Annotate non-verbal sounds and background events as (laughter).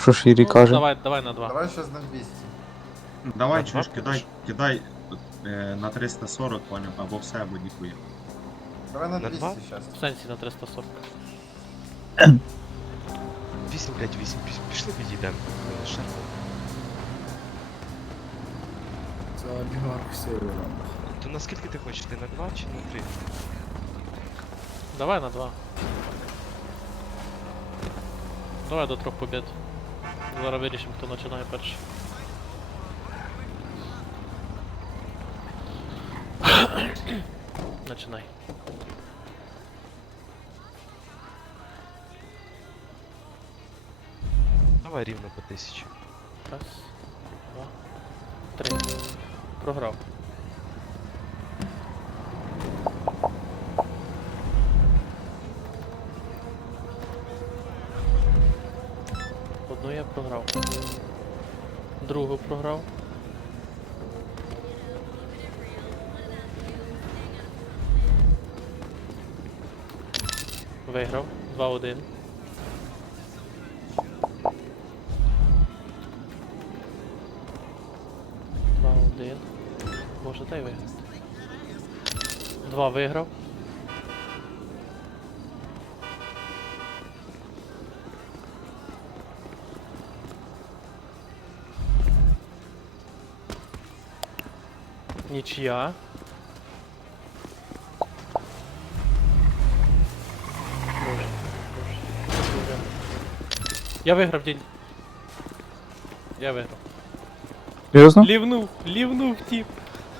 Що Шірі Ну, каже? Давай, давай на 2. Давай сейчас на 200. Давай, На чуєш, два кидай, кидай е, на 340, поняв, або все, або ніхуя. Давай на На 200 два? сейчас. В сенсі на 340. 8, блядь, 8, пішли підійдемо. Е, Шарко. Це олігарх севера. То наскільки ти хочеш? Ти на 2 чи на 3? Давай на 2. Давай до трьох побід. Зараз вирішимо, хто починає перший. (coughs) Начинай. Давай рівно по тисячі. Раз, два, три. Програв. Одну я програв. Другу програв. Виграв. 2-1. Два, один. Боже, дай виграти. Два виграв. Нічия. Боже, боже. Боже. Я виграв день. Я виграв. Серйозно? Лівнув, лівнув, тип.